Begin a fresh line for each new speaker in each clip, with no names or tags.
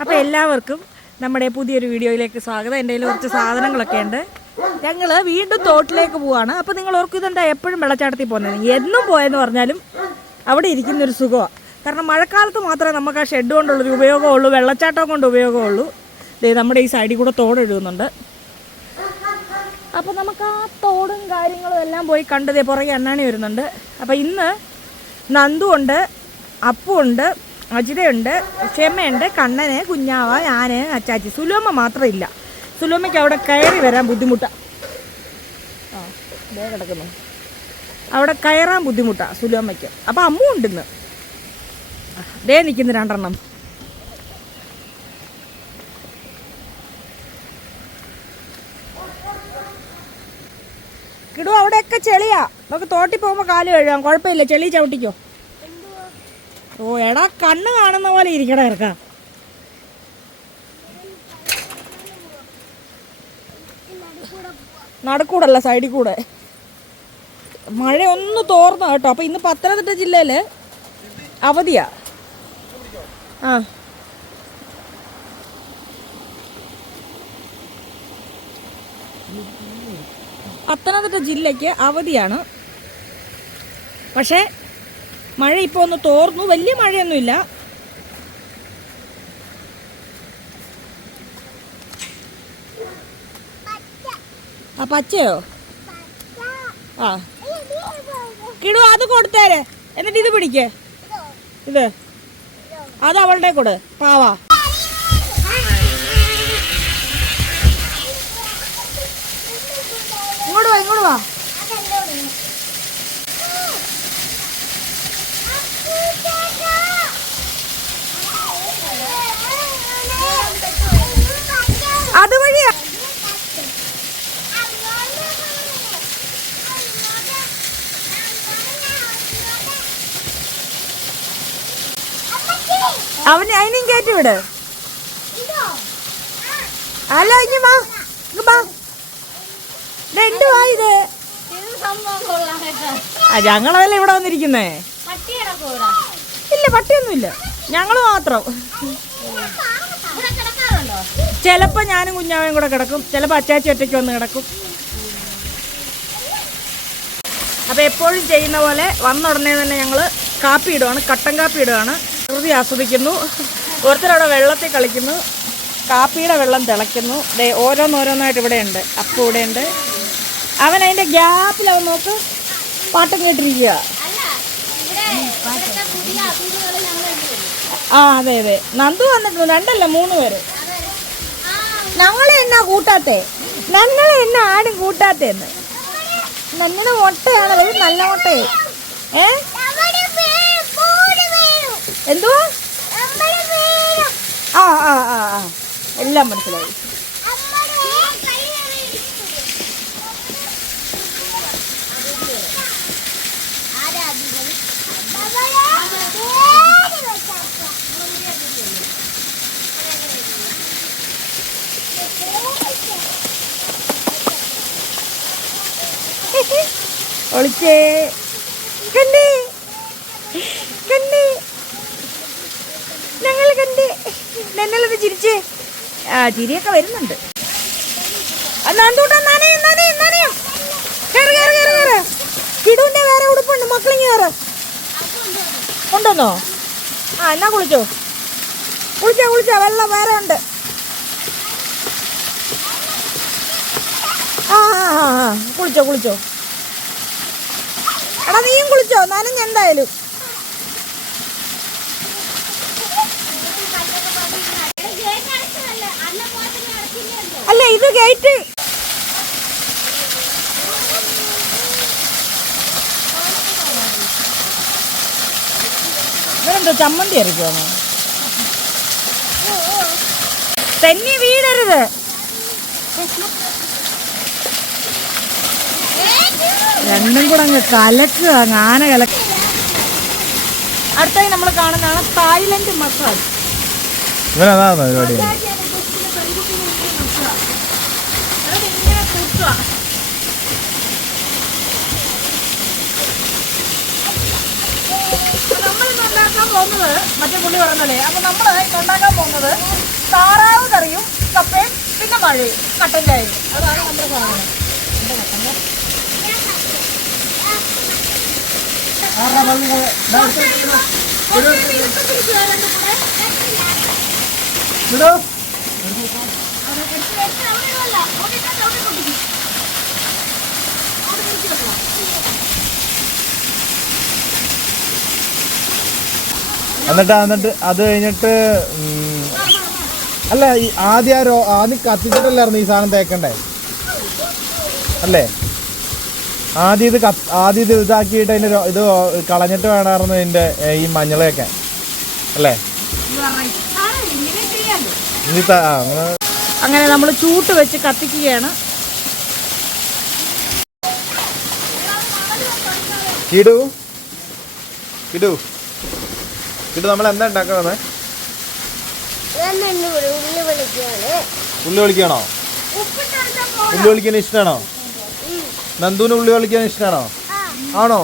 അപ്പോൾ എല്ലാവർക്കും നമ്മുടെ പുതിയൊരു വീഡിയോയിലേക്ക് സ്വാഗതം. എന്റെ കയ്യിൽ കുറച്ച് സാധനങ്ങളൊക്കെ ഉണ്ട്. ഞങ്ങൾ വീണ്ടും തോട്ടിലേക്ക് പോവാണ്. അപ്പോൾ നിങ്ങൾ ഓർക്കും ഇതെന്താ? എപ്പോഴും വെള്ളച്ചാട്ടത്തിൽ പോകുന്നത്. എന്നും പോയെന്ന് പറഞ്ഞാലും അവിടെ ഇരിക്കുന്നൊരു സുഖമാണ് കാരണം മഴക്കാലത്ത് മാത്രമേ നമുക്ക് ആ ഷെഡ് കൊണ്ടുള്ളൊരു ഉപയോഗമുള്ളൂ വെള്ളച്ചാട്ടം കൊണ്ട് ഉപയോഗമുള്ളൂ. ദേ നമ്മുടെ ഈ സൈഡിൽ കൂടെ തോട് എഴുതുന്നുണ്ട് അപ്പോൾ നമുക്ക് ആ തോടും കാര്യങ്ങളും എല്ലാം പോയി കണ്ടതേ പുറകെ അണ്ണാണി വരുന്നുണ്ട്. അപ്പോൾ ഇന്ന് നന്ദുണ്ട് അപ്പുണ്ട് അജിതയുണ്ട് ക്ഷമയുണ്ട് കണ്ണന് കുഞ്ഞാവ ഞാൻ അച്ചാച്ചി. സുലോമ മാത്രമില്ല. സുലോമയ്ക്ക് അവിടെ കയറി വരാൻ ബുദ്ധിമുട്ടാണ് ആ ദേ കിടക്കുന്നു. അവിടെ കയറാൻ ബുദ്ധിമുട്ടാണ് സുലോമയ്ക്ക്. അപ്പോൾ അമ്മ ഉണ്ടെന്ന്. ദേ നിൽക്കുന്നു രണ്ടെണ്ണം. കിടു അവിടെയൊക്കെ ചെളിയാ. നമുക്ക് തോട്ടി പോകുമ്പോൾ കാൽ കഴുകാം. കുഴപ്പമില്ല. ചെളി ചവിട്ടിക്കോ. ഓ എടാ കണ്ണ് കാണുന്ന പോലെ ഇരിക്കണ ഇറക്ക. നടുക്കൂടല്ല സൈഡിൽ കൂടെ. മഴ ഒന്ന് തോർന്നു കേട്ടോ. അപ്പൊ ഇന്ന് പത്തനംതിട്ട ജില്ലയിൽ അവധിയാ. ആ. പത്തനംതിട്ട ജില്ലയ്ക്ക് അവധിയാണ്. പക്ഷേ മഴ ഇപ്പോൾ ഒന്ന് തോർന്നു. വലിയ മഴയൊന്നുമില്ല. ആ പച്ചയോ? ആ. കിടു അത് കൊടുത്തേരെ. എന്നിട്ട് ഇത് പിടിക്കേ. ഇത്. അത് അവളുടെ കൊടു. പാവാ. ഇങ്ങോട്ട് വാ ഇങ്ങോട്ട് വാ. അതുവഴിയാ അവന് അതിനും കയറ്റി വിട്. അല്ല ഇനി വാ വാ. ഇത്. ഞങ്ങളതല്ലേ ഇവിടെ വന്നിരിക്കുന്നേ? ഇല്ല പട്ടിയൊന്നുമില്ല. ഞങ്ങൾ മാത്രം.
കിടക്കാറുണ്ടോ?
ചിലപ്പോ ഞാനും കുഞ്ഞാവയും കൂടെ കിടക്കും. ചിലപ്പോൾ അച്ചാച്ചി ഒറ്റയ്ക്ക് വന്ന് കിടക്കും. അപ്പോൾ എപ്പോഴും ചെയ്യുന്ന പോലെ വന്ന ഉടനെ തന്നെ ഞങ്ങൾ കാപ്പി ഇടുവാണ്. കട്ടൻ കാപ്പി ഇടുവാണ്. പ്രകൃതി ആസ്വദിക്കുന്നു. ഓരോരുത്തരവിടെ വെള്ളത്തിൽ കളിക്കുന്നു. കാപ്പിയുടെ വെള്ളം തിളയ്ക്കുന്നു. ഓരോന്നോരോന്നായിട്ട് ഇവിടെ ഉണ്ട്. അപ്പം ഇവിടെ ഉണ്ട്. അവൻ അതിന്റെ ഗ്യാപ്പിൽ അവൻ നോക്ക്. പാട്ടും കേട്ടിരിക്കുക. ആ അതെ അതെ. നന്ദു വന്നിട്ടുണ്ട്. രണ്ടല്ല മൂന്ന് പേര്. ഞങ്ങളെ എന്നാ കൂട്ടാത്തെ? ഞങ്ങളെ എന്നാ ആരും കൂട്ടാത്തേന്ന്? നന്നയുടെ മുട്ടയാണല്ലോ ഇത് നല്ല മുട്ടയെ ഏ? എന്തുവാ? ആ ആ ആ ആ. എല്ലാം മനസ്സിലായി.
ആരാ
ഒളിച്ചേ. കണ്ടേ. കണ്ടേ. ഞങ്ങൾ കണ്ടേ. ഞങ്ങളത് ചിരിച്ചേ. ആ ചിരിയൊക്കെ വരുന്നുണ്ട്. കിടുവിന്റെ വേറെ ഉടുപ്പുണ്ട്. മക്കളിങ് വേറെ ഉണ്ടോന്നോ ആ എന്നാ കുളിച്ചോ? കുളിച്ചോ കുളിച്ചോ. വെള്ളം വേറെ ഉണ്ട്. ആ. കുളിച്ചോ കുളിച്ചോ. എടാ നീയും കുളിച്ചോ? നനഞ്ഞ എന്തായാലും. അല്ല ഇത് ഗേറ്റ്. ഇവരെന്തോ ചമ്മന്തി അരക്കുവാണോ തന്നെ വീടരുത്. രണ്ടും കൂടെ അങ്ങ് കലക്കുക ആന കലക്ക അടുത്തായി നമ്മൾ കാണുന്നതാണ് തായ്ലൻഡ് മസാജ്
ഇവനതാണ് പരിപാടി.
നമ്മളിന്ന് ഉണ്ടാക്കാൻ പോകുന്നത് മറ്റേ പുള്ളി പറഞ്ഞല്ലേ അപ്പൊ നമ്മൾ ഉണ്ടാക്കാൻ പോകുന്നത് താറാവ് കറിയും കപ്പയും പിന്നെ മഴയും കട്ടൻ ചായയും. അതാണ് നമ്മുടെ സാധനം.
എന്നിട്ട് എന്നിട്ട് അത് കഴിഞ്ഞിട്ട് അല്ല ഈ ആദ്യം ആദ്യം കത്തിച്ചിട്ടല്ലായിരുന്നു ഈ സാധനം തേക്കണ്ടേ? അല്ലേ? ആദ്യം ഇത് കത്ത് ആദ്യം ഇത് ഇതാക്കിയിട്ട് അതിന്റെ ഇത് കളഞ്ഞിട്ട് വേണമായിരുന്നു ഇതിന്റെ ഈ മഞ്ഞളെയൊക്കെ. അല്ലേ? അങ്ങനെ.
അങ്ങനെ നമ്മൾ ചൂട്ട് വെച്ച് കത്തിക്കുകയാണ്.
കിടു. കിടു. കിടു നമ്മൾ എന്താ ഉണ്ടാക്കുന്നത്?
ഉള്ളി വിളിക്കണോ
ഉള്ളി വിളിക്കാൻ ഇഷ്ടമാണോ? നന്ദുവിന് ഉള്ളി കളിക്കാൻ ഇഷ്ടമാണോ ആണോ.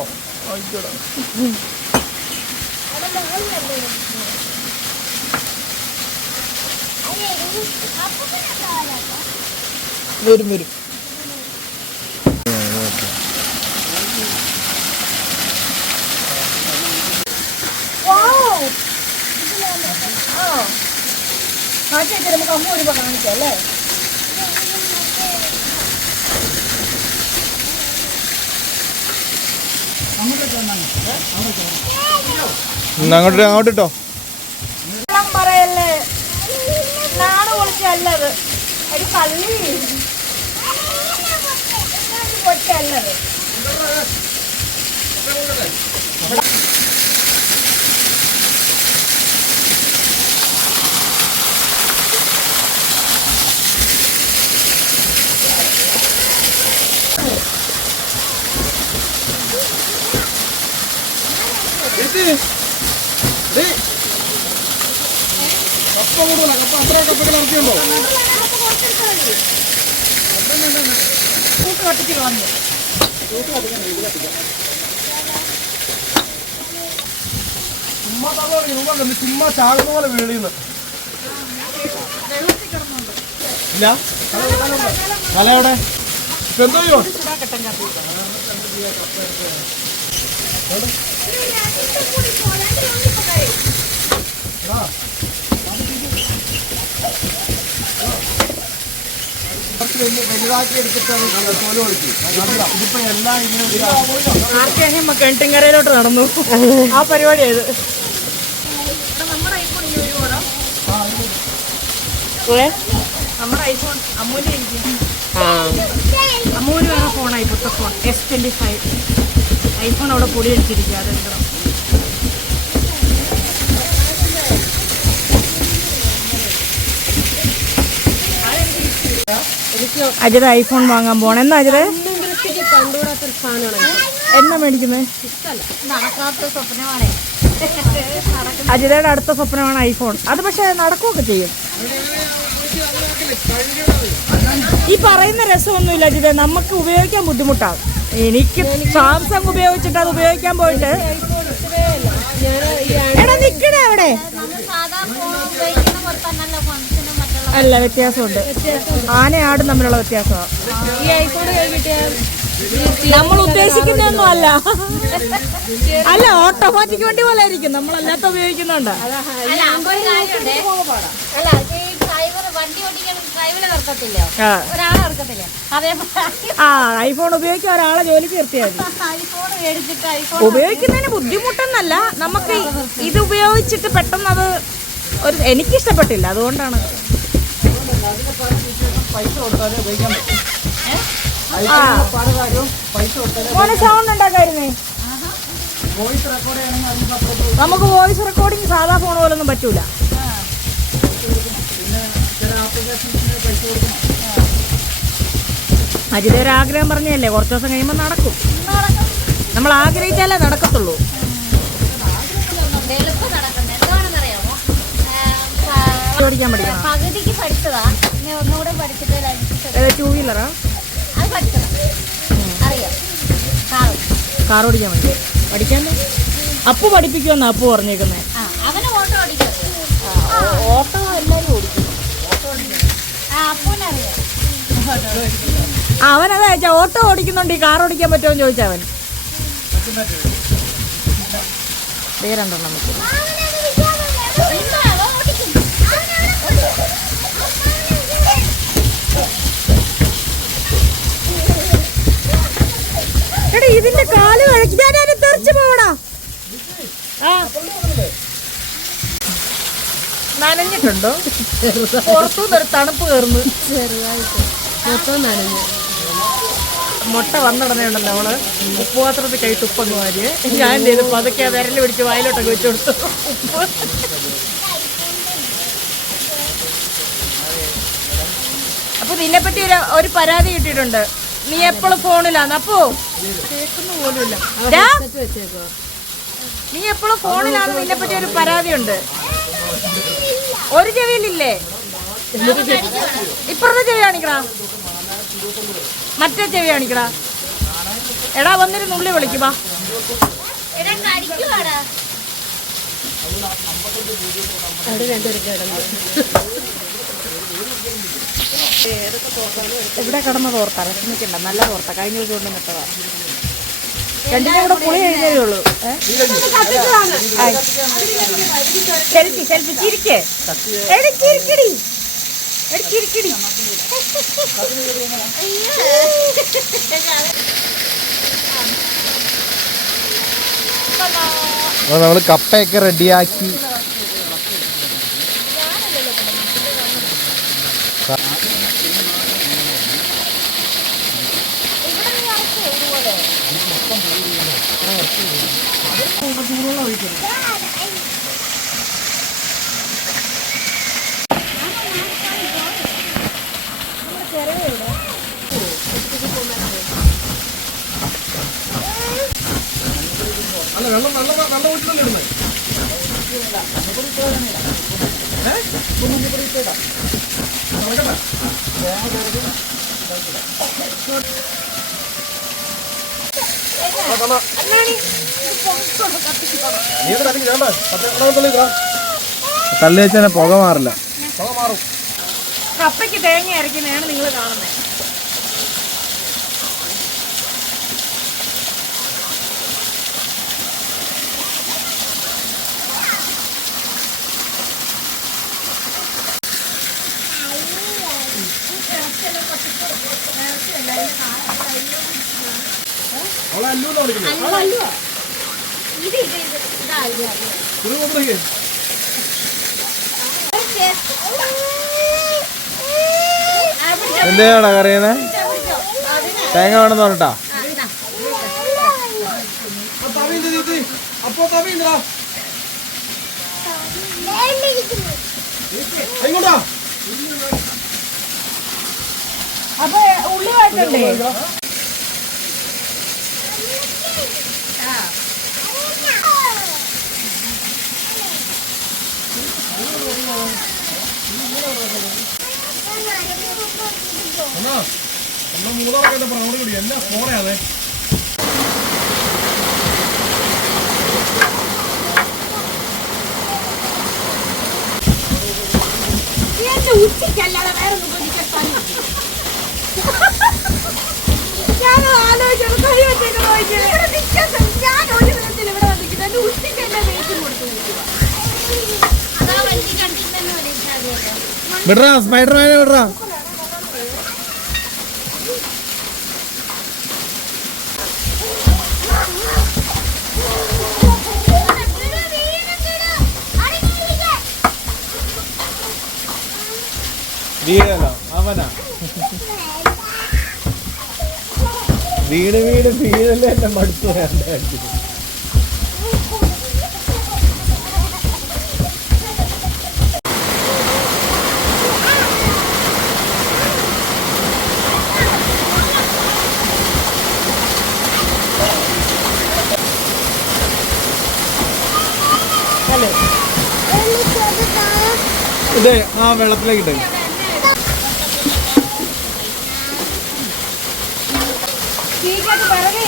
വരും വരും
ആ ചേച്ചി നമുക്ക് അമ്മ ഒരു കാണിക്കാം അല്ലേ
അങ്ങോട്ട് അങ്ങോട്ട് ഇട്ടോ.
പറയല്ലേ? നാട് പൊളിച്ചല്ലത്. ഒരു പള്ളി. പൊറ്റല്ലത് കൂട്ട് കട്ടിച്ച് കളഞ്ഞു.
ചുമ്മാ ചാകുന്ന പോലെ വീടിന്ന് ഇല്ല. കല എവിടെ? ഇപ്പൊ എന്തോ ചെയ്യോ
കട്ടൻ കാപ്പി
വലുതാക്കി എടുത്തിട്ടാണ് തോൽ ഒളിച്ച് ഇതിപ്പോ എല്ലാം ഇങ്ങനെ
ആർക്കാണെങ്കിൽ കിണറ്റിൻകരയിലോട്ട് നടന്നു ആ. പരിപാടി ആയത് നമ്മുടെ ഐഫോൺ അമ്മൂന്റെ ഇരിക്കും വേറെ ഫോണായി ഇപ്പോഴത്തെ phone S twenty five iPhone അവിടെ പൊടി അടിച്ചിരിക്കുക അതെടുക്കണം അജിത ഐഫോൺ വാങ്ങാൻ പോണം എന്നാ അജിത? എന്നാ മേടിക്കുന്നത് അജിതയുടെ അടുത്ത സ്വപ്നമാണ് ഐഫോൺ. അത് പക്ഷെ നടക്കുകയൊക്കെ ചെയ്യും. ഈ പറയുന്ന രസമൊന്നുമില്ല അജിത. നമുക്ക് ഉപയോഗിക്കാൻ ബുദ്ധിമുട്ടാണ് എനിക്ക് സാംസങ് ഉപയോഗിച്ചിട്ട് അത് ഉപയോഗിക്കാൻ പോയിട്ട്. എടാ നിക്കണേ അവിടെ. അല്ല വ്യത്യാസമുണ്ട്. ആനയാടും തമ്മിലുള്ള വ്യത്യാസമാണ് നമ്മൾ ഉദ്ദേശിക്കുന്നൊന്നും അല്ല അല്ല ഓട്ടോമാറ്റിക് വണ്ടി പോലെ ആയിരിക്കും. നമ്മളല്ലാത്ത ഉപയോഗിക്കുന്നുണ്ട്
വണ്ടി ഓടിക്കാൻ നിർത്തത്തില്ല. ഒരാളെ നിർത്തത്തില്ല. അതേപോലെ
ആ ഐഫോൺ ഉപയോഗിക്കാൻ ഒരാളെ ജോലി നിർത്തിയാൽ
ഐഫോൺ മേടിച്ചിട്ട് ഐഫോൺ
ഉപയോഗിക്കുന്നതിന് ബുദ്ധിമുട്ടെന്നല്ല. നമുക്ക് ഇത് ഉപയോഗിച്ചിട്ട് പെട്ടെന്ന് അത് ഒരു എനിക്കിഷ്ടപ്പെട്ടില്ല. അതുകൊണ്ടാണ്. മോനെ സൗണ്ട് ഉണ്ടാക്കായിരുന്നേ? നമുക്ക് വോയിസ് റെക്കോർഡിങ് സാധാ ഫോൺ പോലൊന്നും പറ്റൂല. അജിത ഒരു ആഗ്രഹം പറഞ്ഞല്ലേ കുറച്ച് ദിവസം കഴിയുമ്പോൾ നടക്കും. നമ്മൾ ആഗ്രഹിച്ചാലേ നടക്കത്തുള്ളൂ. ഓടിക്കാൻ പഠിക്കണം?
പകുതിക്ക് പഠിച്ചതാ. ഒന്നുകൂടെ പഠിച്ചിട്ട്
ടൂ വീലറാ
അത് അറിയാം. കാറും.
കാർ ഓടിക്കാൻ വേണ്ടി. പഠിക്കാൻ അപ്പു പഠിപ്പിക്കുമെന്നാ അപ്പു പറഞ്ഞേക്കുന്നത്
ഓട്ടോ ഓട്ടോ
അവനതാ ചോദിച്ചാ ഓട്ടോ ഓടിക്കുന്നുണ്ട് ഈ കാർ ഓടിക്കാൻ പറ്റുമോ എന്ന് ചോദിച്ചവൻ ദേ നമുക്ക്. എടാ ഇതിന്റെ കാൽ വഴക്കി. ഞാൻ അതിനെ തെറിച്ചു പോടാ. നനഞ്ഞിട്ടുണ്ടോ? പുറത്തുനിന്നൊരു തണുപ്പ് കയറുന്നു.
മൊത്തം നനഞ്ഞു.
മുട്ട വന്നിടനെ ഉണ്ടല്ലോ അവൾ. ഉപ്പുപാത്രത്തിൽ കൈ തുപ്പങ്ങ് വാരിയെ ഞാൻ എന്ത് ചെയ്തു? പതുക്കെ ആ വിരൽ പിടിച്ച് വായിലോട്ടൊക്കെ വെച്ചു കൊടുത്തു. ഉപ്പ്. അപ്പൊ നിന്നെപ്പറ്റി ഒരു ഒരു പരാതി കിട്ടിയിട്ടുണ്ട്. നീ എപ്പോഴും ഫോണിലാണ് അപ്പോ? കേൾക്കുന്ന പോലുമില്ല. നീ എപ്പോഴും ഫോണിലാണ് നിന്നെപ്പറ്റി ഒരു പരാതി ഉണ്ട് ഒരു ചെവിയിലില്ലേ? ഇപ്പുറത്തെ ചെവി കാണിക്കടാ. മറ്റേ ചെവി കാണിക്കടാ. എടാ വന്നിരുന്ന് നുള്ളി വിളിക്കുവാ ഇവിടെ കിടന്ന് തോർത്ത വിഷമിക്കണ്ട. നല്ല തോർത്ത. കഴിഞ്ഞ ദിവസം കൊണ്ട് നിട്ടതാ. രണ്ടിനും കൂടെ പുളി എഴുതേ ഉള്ളൂ. സെൽഫി സെൽഫി ചിരിക്കേ. ചിരിക്കടി. എടി ചിരിക്കടി
അപ്പോൾ നമ്മൾ കപ്പയൊക്കെ റെഡിയാക്കി. തള്ളി. വെച്ചാൽ പുക മാറില്ല.
കപ്പയ്ക്ക് തേങ്ങ അരക്കുന്നതാണ് നിങ്ങൾ കാണുന്നത്
ഇത് ഇത് ഇത് ഇതാ
എന്തിനാടാ കറിയുന്നത് തേങ്ങ വേണമെന്ന് പറഞ്ഞിട്ടാ?
അപ്പൊ ഉള്ളി വാട്ടണ്ടേ
ഉച്ചയ്ക്കല്ലാതെ വേറെ ഒന്നും പൊതിക്കെത്താൻ
ഞാൻ ആലോചിച്ചത് കൈ വെച്ചേക്ക് നോക്കിയത്
ഇവിടെ നിൽക്കാൻ ഞാൻ ഒരു വിധത്തിൽ ഇവിടെ വന്നിരിക്കുന്നത് എന്റെ ഉച്ചയ്ക്ക് എന്നെ വെയിറ്റ് കൊടുത്തു നിൽക്കുക അതാ വലിയ കണ്ടില്ലെന്ന് പറയുന്നത്
വിടറാ സ്പൈഡർമാനെ വിടറാ. വീടല്ലോ അവനാ. വീട് വീട് വീടല്ലേ എന്റെ മടുത്തു വേണ്ട ഇത് ആ വെള്ളത്തിലേക്ക് ഇട്ടേ
തീക്കകത്ത് പിറകെ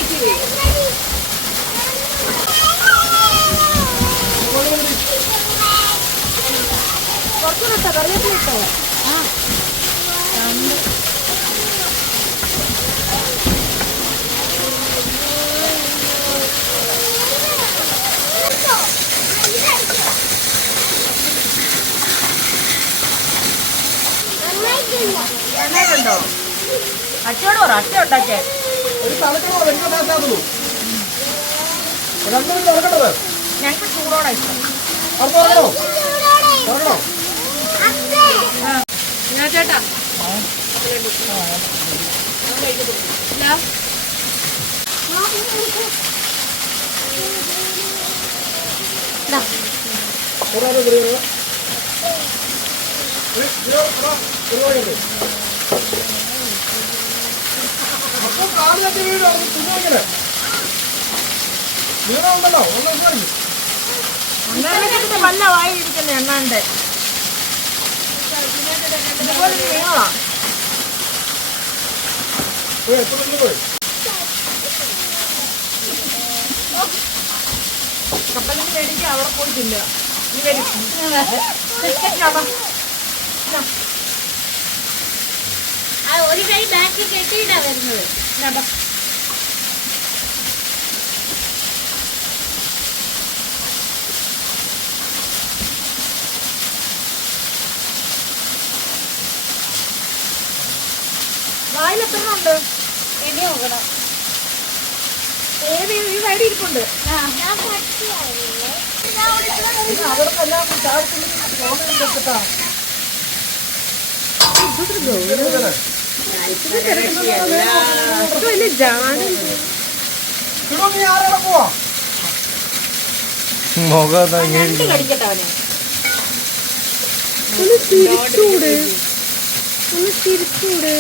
അച്ഛയോട് പറ അച്ഛ ഉണ്ടാക്കിയേ. ഞങ്ങൾക്ക് ചൂടോടെ ഇഷ്ടം.
ചേട്ടാ.
ഒരു കിലോ, കിലോ, ചെറുതായിട്ട്. അപ്പൊ കാൽ തട്ടി അത്. നീളം ഉണ്ടല്ലോ ഒന്ന് വിശ്വസിക്കും
അന്നേരത്തിന്റെ വല്ല വായിരിക്കുന്ന എണ്ണാണ്ട് ഇതുപോലെ നീളാ
പോയി മണി പോയി
കപ്പലിന് മേടിക്കുക അവിടെ പോയി തിന്നുക ഇനി വരും
ഒരു കൈ ബാക്കി കെട്ടിയിട്ടാ വരുന്നത്
ഇതാ, വാ.
എലി നോക്കണം
ഏത് ഈ സൈഡ് ഇരിപ്പുണ്ട്? അവർക്കെല്ലാം
മുഖം
ഒന്ന് തിരിച്ചൂട്. ഒന്ന് തിരിച്ചൂട്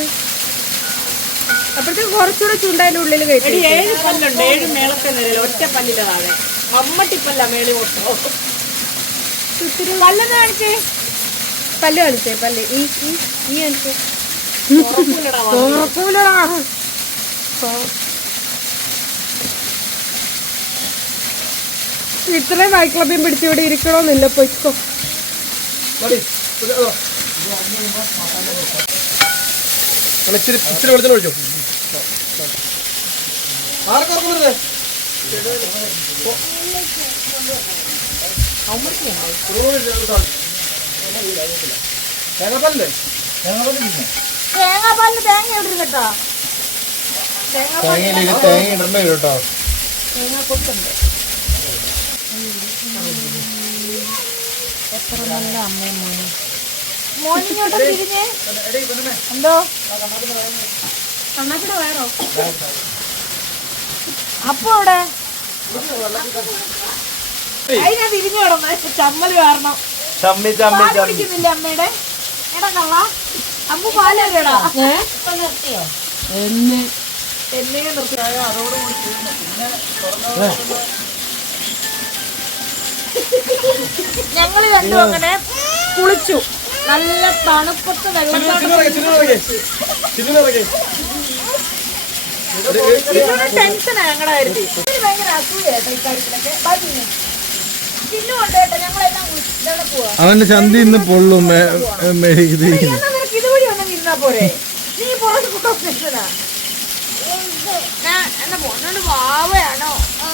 അപ്പോഴത്തേക്ക് കുറച്ചുകൂടെ ചുണ്ടതിന്റെ ഉള്ളിൽ കഴിച്ചു
ഏഴ് പല്ലുണ്ട്. ഏഴ് മേളത്തെ നിലയിൽ ഒറ്റ പല്ലിന്റെ താഴെ. മമ്മട്ടിപ്പല്ല മേളി മൊത്തം കാണിച്ചേ?
പല്ല് കാണിച്ചേ പല്ല്. ഈ ഈ ഈ കാണിച്ചേ. ഇത്രയും വൈക്ലബ്യം പൊയ്ക്കോ.
മതി. ഇത് അതോ. അല്ല, ഇച്ചിരി വെള്ളത്തിൽ ഒഴിച്ചോ. തേങ്ങാപ്പാലില്ലേ?
തേങ്ങാപ്പാലിന് തേങ്ങ എവിടെ കേട്ടോ? തേങ്ങാ
തേങ്ങയിലേക്ക് തേങ്ങ ഇടണ്ടേ കേട്ടോ?
തേങ്ങ കൊത്തുണ്ട് എത്ര നല്ല അമ്മയും മോനും. മോനിങ്ങോട്ട് തിരിഞ്ഞേ. എന്തോ?
കണ്ണാപ്പിടെ വയറോ?
അപ്പൊ അവിടെ? അതിനാ തിരിഞ്ഞു കിടന്ന്. ചമ്മൽ കാരണം.
ചമ്മി ചമ്മി
അമ്മയുടെ? എടാ കള്ള. അമ്മ പാലല്ലേടാ?
ഇപ്പൊ നിർത്തിയോ?
എന്നെ ഞങ്ങൾ രണ്ടും അങ്ങനെ കുളിച്ചു. നല്ല തണുപ്പത്ത് വെള്ളം ടെൻഷനാ ഞങ്ങളുടെ കാര്യത്തിൽ. ഭയങ്കര ബാക്കി ചിന്നു കേട്ടോ ഞങ്ങളെല്ലാം കുളിച്ച് ഇതവിടെ പോവാ.
അവന്റെ ചന്തി ഇന്ന് പൊള്ളും
നിന്നാ പോരെ? നീ പുറത്ത് പ്രൊഫഷനാ എന്നാ മോനോട് വാവയാണോ? ആ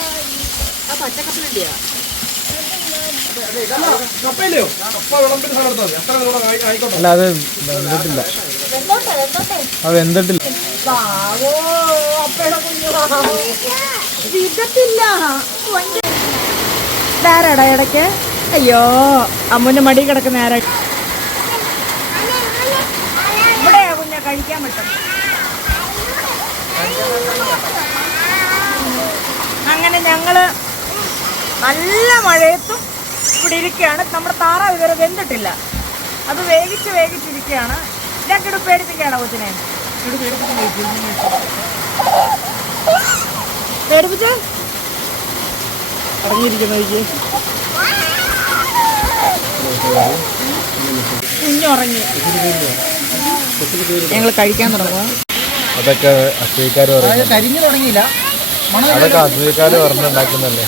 ആയിക്കോട്ടെ. അല്ല അത് വെന്തിട്ടില്ല.
വെന്തോട്ടെ വെന്തോട്ടെ.
അത് വെന്തിട്ടില്ല.
വാവോ അപ്പയുടെ കുഞ്ഞു വാവോ. വിധത്തില്ല ഇതാരാടാ ഇടയ്ക്ക് അയ്യോ അമ്മുന്റെ മടി കിടക്കുന്ന ആരാ കഴിക്കാൻ പറ്റും. അങ്ങനെ ഞങ്ങൾ നല്ല മഴയത്തും ഇവിടെ ഇരിക്കുകയാണ്. നമ്മുടെ താറാവ് ഇതുവരെ വെന്തിട്ടില്ല. അത് വേവിച്ച് വേവിച്ചിരിക്കുകയാണ്. ഇതൊക്കെ ഇവിടെ പേടിപ്പിക്കുകയാണോ കൊച്ചിനെ പേടിപ്പിച്ച്? കുഞ്ഞുറങ്ങി. ഞങ്ങൾ കഴിക്കാൻ തുടങ്ങുക
അതൊക്കെ അസൂയക്കാർ പറയുന്നത്
കരിഞ്ഞു തുടങ്ങിയില്ല.
അതൊക്കെ അസൂയക്കാർ പറഞ്ഞുണ്ടാക്കുന്നല്ലേ?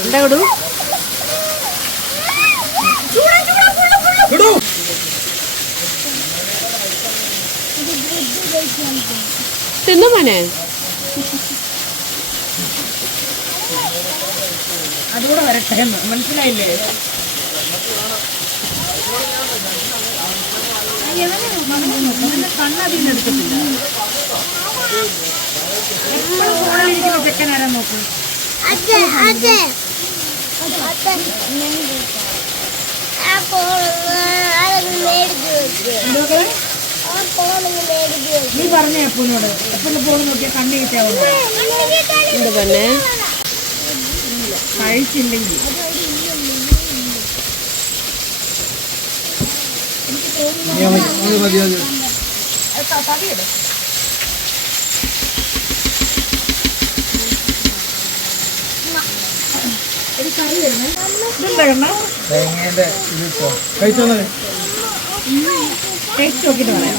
എന്താ കൊടു.
തിന്നു മോനെ.
അതുകൂടെ വരട്ടെ? എന്ന് മനസ്സിലായില്ലേ എപ്പോഴും ഫോണിലിരിക്കുന്ന ചെക്കനാരാ നോക്കും നീ പറഞ്ഞേ അപ്പൂനോട് എപ്പോഴും ഫോൺ നോക്കിയാൽ കണ്ണു കിട്ടാവുന്നു
എന്താ
കഴിച്ചില്ലെങ്കിൽ
തേങ്ങേന്റെ ഇത് ഇട്ടോ. കഴിച്ചോന്നേ
ടേസ്റ്റ് നോക്കിയിട്ട് പറയാം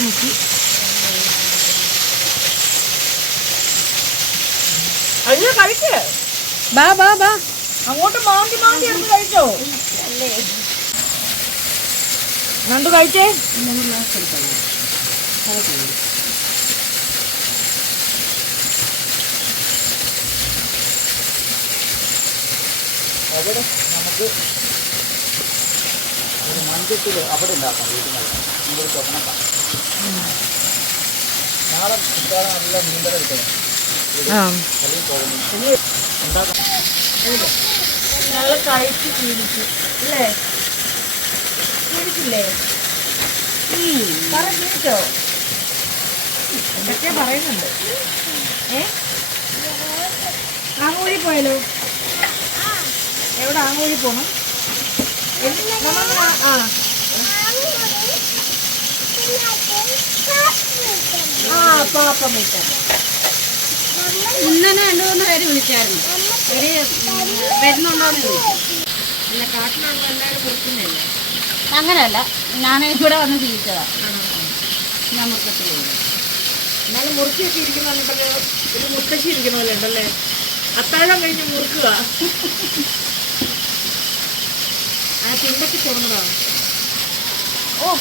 മുക്കി
ബാ ബാ ബാ
അങ്ങോട്ട് മാന്തി മാന്തി കഴിച്ചോ നന്ദു കഴിച്ചേ
അവിടെ നമുക്ക് ഒരു മഞ്ചത്തിൽ അവിടെ ഉണ്ടാക്കാം വീട്ടിനല്ല നമ്മളൊരു സ്വപ്നം നാളെ കുട്ടികളെ നല്ല നീന്തൽ കിട്ടണം
ആ. ഞങ്ങൾ കഴിച്ച് ക്ഷീണിച്ചു അല്ലേ? ക്ഷീണിച്ചില്ലേ പറ എന്തൊക്കെയാ പറയുന്നുണ്ട്? ഏ? ആങ്ങൂഴി പോയാലോ എവിടെ ആങ്ങൂഴി പോണം. എന്ത് നമ്മൾ ആ ആ പാപ്പം വിട്ടാ
ഇന്നലെ രണ്ടു മൂന്ന് പേര് വിളിച്ചായിരുന്നു. ഒരു വരുന്നുണ്ടോന്ന് ചോദിച്ചു.
അല്ല കാട്ടിലുള്ള എല്ലാവരും കൊടുക്കുന്നില്ലേ
അങ്ങനെയല്ല. ഞാൻ ഇവിടെ വന്ന് ജീവിച്ചതാണ് ഞാൻ മുറുക്കത്തിൽ
എന്നാലും മുറുക്കിയൊക്കെ ഇരിക്കുന്നുണ്ടല്ലോ ഒരു മുത്തശ്ശി ഇരിക്കുന്ന പോലെ ഉണ്ടല്ലേ? അത്താഴം കഴിഞ്ഞ് മുറുക്കുക ആ തിണ്ടൊക്കെ ഓ
ഓ